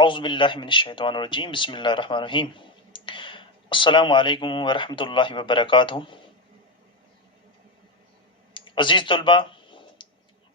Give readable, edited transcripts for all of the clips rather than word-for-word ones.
औज़ुबिल्लाहिमिनश्शैतानिर्रजीम बिस्मिल्लाहिर्रहमानिर्रहीम अस्सलामु अलैकुम वरहमतुल्लाहि वबरकातुहू। अजीज़ तलबा,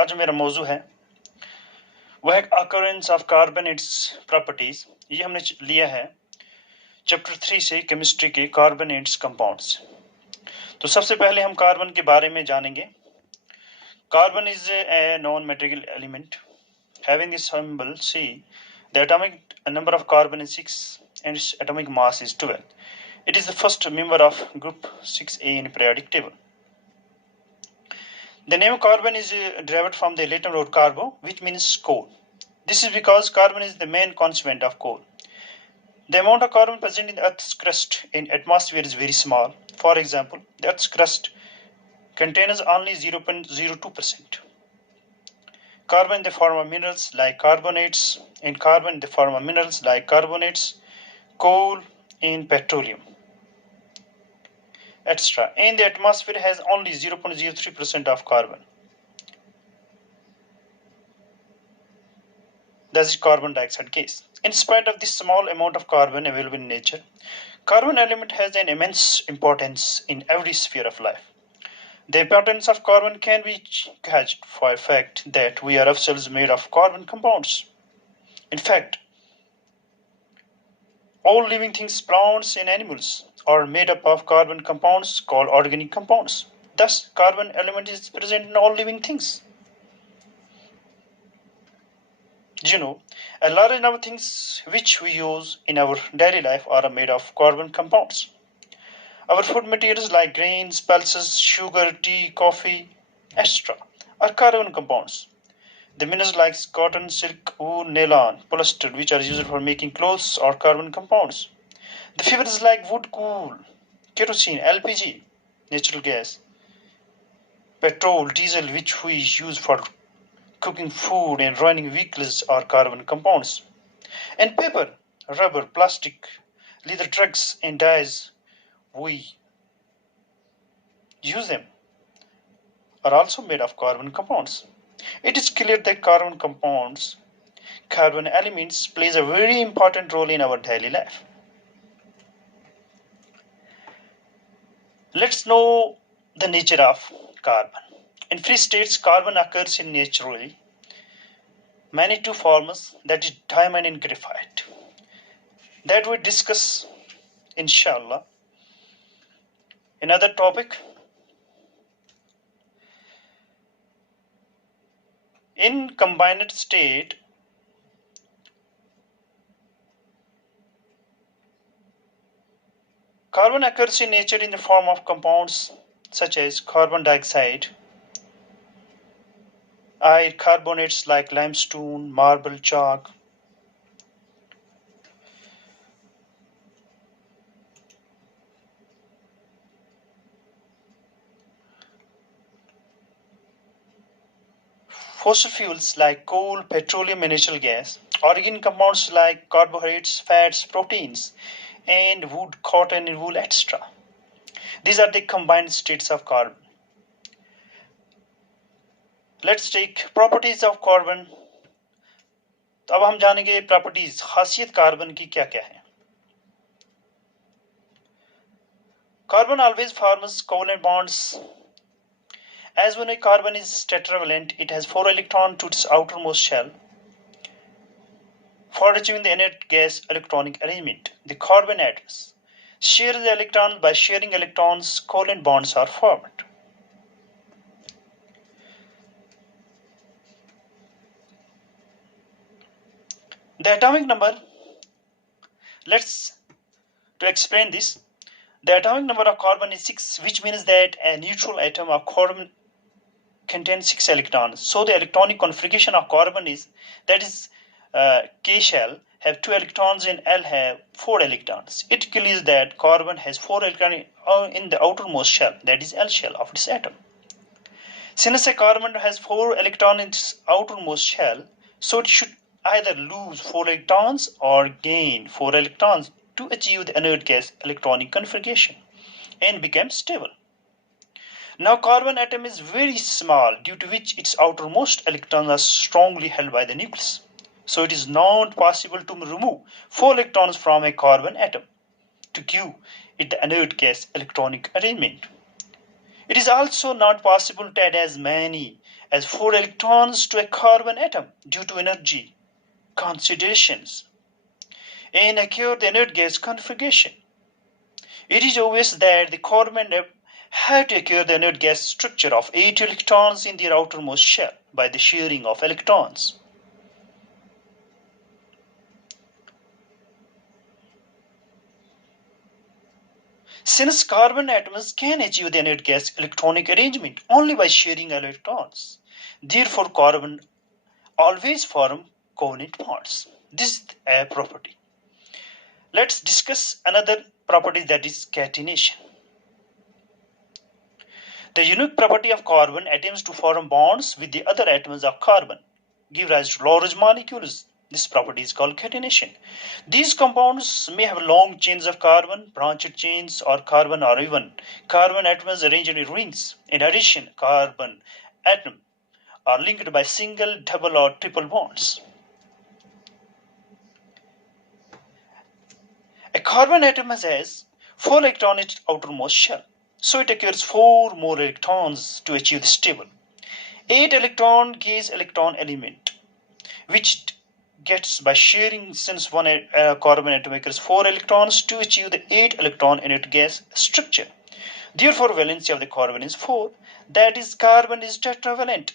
आज मेरा मौजू है वह है occurrence of carbon its properties. ये हमने लिया है चैप्टर 3 से केमिस्ट्री के कार्बन इट्स कंपाउंड्स। तो सबसे पहले हम कार्बन के बारे में जानेंगे। Carbon is a non material element having the symbol C. The atomic number of carbon is 6 and its atomic mass is 12. It is the first member of group 6A in periodic table. The name carbon is derived from the Latin word carbo, which means coal. This is because carbon is the main constituent of coal. The amount of carbon present in the Earth's crust in atmosphere is very small. For example, the Earth's crust contains only 0.02%. Carbon in the form of minerals like carbonates, and carbon in the form of minerals like carbonates, coal in petroleum, etc. And the atmosphere has only 0.03% of carbon. That is carbon dioxide gas. In spite of this small amount of carbon available in nature, carbon element has an immense importance in every sphere of life. The importance of carbon can be gauged by the fact that we are ourselves made of carbon compounds. In fact, all living things, plants and animals, are made up of carbon compounds called organic compounds. Thus, carbon element is present in all living things. You know, a large number of things which we use in our daily life are made of carbon compounds. Our food materials like grains, pulses, sugar, tea, coffee, etc. are carbon compounds. The minerals like cotton, silk, wool, nylon, polyester, which are used for making clothes, are carbon compounds. The fibers like wood, coal, kerosene, LPG, natural gas, petrol, diesel, which we use for cooking food and running vehicles, are carbon compounds. And paper, rubber, plastic, leather, drugs, and dyes we use them are also made of carbon compounds. It is clear that carbon compounds, carbon elements, plays a very important role in our daily life. Let's know the nature of carbon. In free states, carbon occurs in naturally many two forms, that is diamond and graphite. That we discuss inshallah. Another topic. In combined state, carbon occurs in nature in the form of compounds such as carbon dioxide, air, carbonates like limestone, marble, chalk. Fossil fuels like coal, petroleum, and natural gas. Organic compounds like carbohydrates, fats, proteins, and wood, cotton, and wool, etc. These are the combined states of carbon. Let's take properties of carbon. तो अब हम जानेंगे properties, खासियत carbon की क्या क्या है. Carbon always forms covalent bonds. As when a carbon is tetravalent, it has 4 electrons to its outermost shell. For achieving the inert gas electronic arrangement, the carbon atoms share the electrons. By sharing electrons, covalent bonds are formed. The atomic number, to explain this, the atomic number of carbon is 6, which means that a neutral atom of carbon contains 6 electrons. So the electronic configuration of carbon is, that is, K shell have 2 electrons and L have 4 electrons. It clears that carbon has 4 electrons in the outermost shell, that is L shell of this atom. Since a carbon has 4 electrons in its outermost shell, so it should either lose 4 electrons or gain 4 electrons to achieve the inert gas electronic configuration and become stable. Now carbon atom is very small, due to which its outermost electrons are strongly held by the nucleus. So it is not possible to remove 4 electrons from a carbon atom to give it the inert gas electronic arrangement. It is also not possible to add as many as 4 electrons to a carbon atom due to energy considerations and occur the inert gas configuration. It is obvious that the carbon atom had to occur the inert gas structure of 8 electrons in their outermost shell by the sharing of electrons. Since carbon atoms can achieve the inert gas electronic arrangement only by sharing electrons, therefore carbon always form covalent bonds. This is a property. Let's discuss another property, that is catenation. The unique property of carbon atoms to form bonds with the other atoms of carbon give rise to large molecules. This property is called catenation. These compounds may have long chains of carbon, branched chains, or even carbon atoms arranged in rings. In addition, carbon atoms are linked by single, double, or triple bonds. A carbon atom has 4 electrons in its outermost shell, so it requires 4 more electrons to achieve the stable 8 electron gas electron element, which gets by sharing, since one carbon atom requires 4 electrons to achieve the 8 electron inert gas structure. Therefore, valency of the carbon is 4. That is, carbon is tetravalent.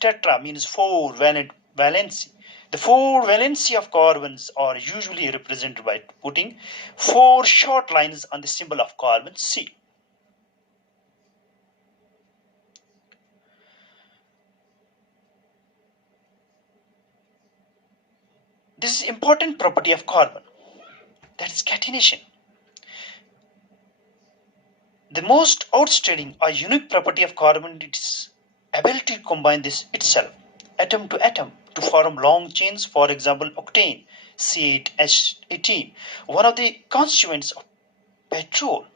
Tetra means 4 valent valency. The 4 valency of carbons are usually represented by putting 4 short lines on the symbol of carbon C. This is important property of carbon, that is catenation. The most outstanding or unique property of carbon is ability to combine this itself, atom to atom, to form long chains. For example, octane, C8H18, one of the constituents of petrol,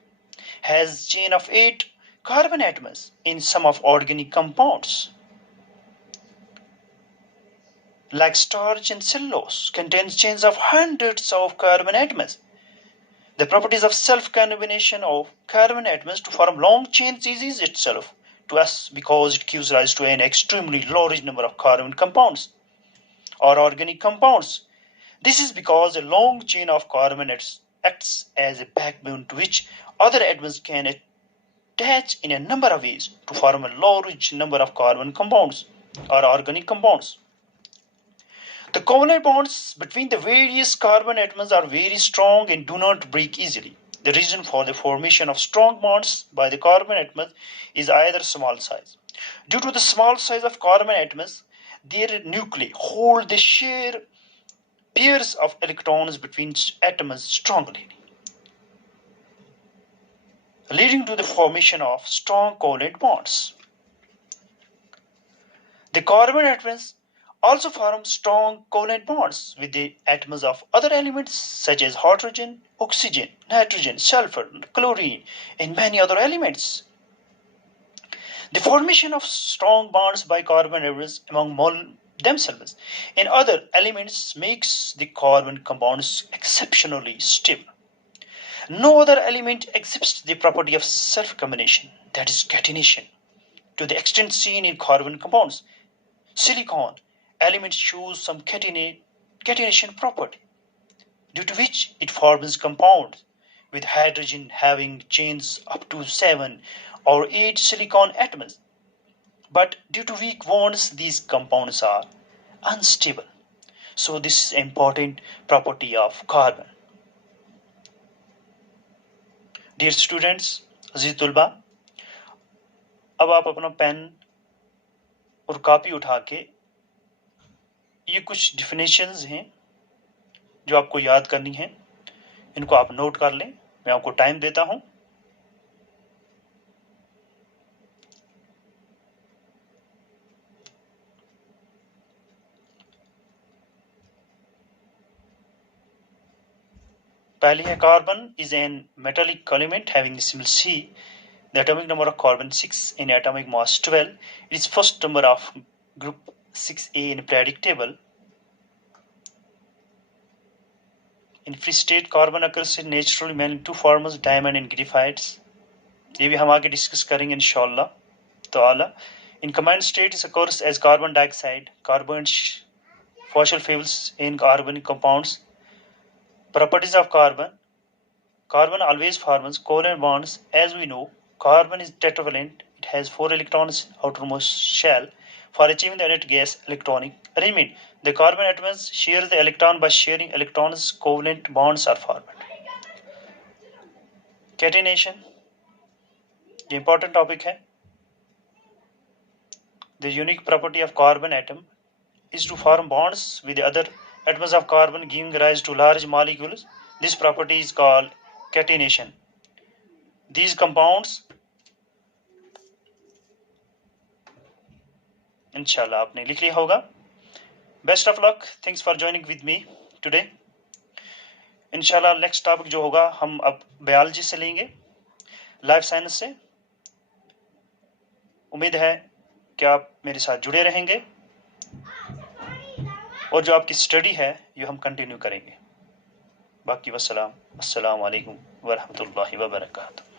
has chain of 8 carbon atoms. In some of organic compounds, like starch and cellulose, contains chains of hundreds of carbon atoms. The properties of self-combination of carbon atoms to form long chains is itself to us because it gives rise to an extremely large number of carbon compounds or organic compounds. This is because a long chain of carbon acts as a backbone to which other atoms can attach in a number of ways to form a large number of carbon compounds or organic compounds. The covalent bonds between the various carbon atoms are very strong and do not break easily. The reason for the formation of strong bonds by the carbon atoms is either small size. Due to the small size of carbon atoms, their nuclei hold the sheer pairs of electrons between atoms strongly, leading to the formation of strong covalent bonds. The carbon atoms also form strong covalent bonds with the atoms of other elements such as hydrogen, oxygen, nitrogen, sulfur, chlorine, and many other elements. The formation of strong bonds by carbon atoms among themselves and other elements makes the carbon compounds exceptionally stable. No other element exhibits the property of self-combination, that is catenation, to the extent seen in carbon compounds. Silicon element shows some catenation property, due to which it forms compounds with hydrogen having chains up to 7 or 8 silicon atoms. But due to weak bonds, these compounds are unstable. So this is an important property of carbon. Dear students, अजीज तुलबा, अब आप अपना pen और copy उठा के ये कुछ definitions हैं जो आपको याद करनी है, इनको आप नोट कर लें। मैं आपको टाइम देता हूं। पहली है carbon is an metallic element having symbol C. The atomic number of carbon 6 in atomic mass 12. It is first number of group 6A in periodic table. In free state carbon occurs naturally mainly in two forms diamond and graphites, ये भी हम आगे discuss करेंगे इंशाल्लाह ताला। In combined state is occurs as carbon dioxide, carbon fossil fuels in organic compounds. Properties of carbon. Carbon always forms covalent bonds. As we know, carbon is tetravalent. It has 4 electrons outermost shell. For achieving the unit gas electronic arrangement, the carbon atoms share the electron by sharing electrons. Covalent bonds are formed. Catenation, ये important topic है. The unique property of carbon atom is to form bonds with the other atoms of carbon, giving rise to large molecules. This property is called catenation. These compounds, inshallah आपने लिख लिया होगा. Best of luck. Thanks for joining with me today. इंशाल्लाह next topic जो होगा हम अब biology से लेंगे, लाइफ साइंस से. उम्मीद है कि आप मेरे साथ जुड़े रहेंगे और जो आपकी स्टडी है ये हम कंटिन्यू करेंगे. बाकी वस्सलाम, अस्सलाम वालेकुम व रहमतुल्लाहि व बरकातहू.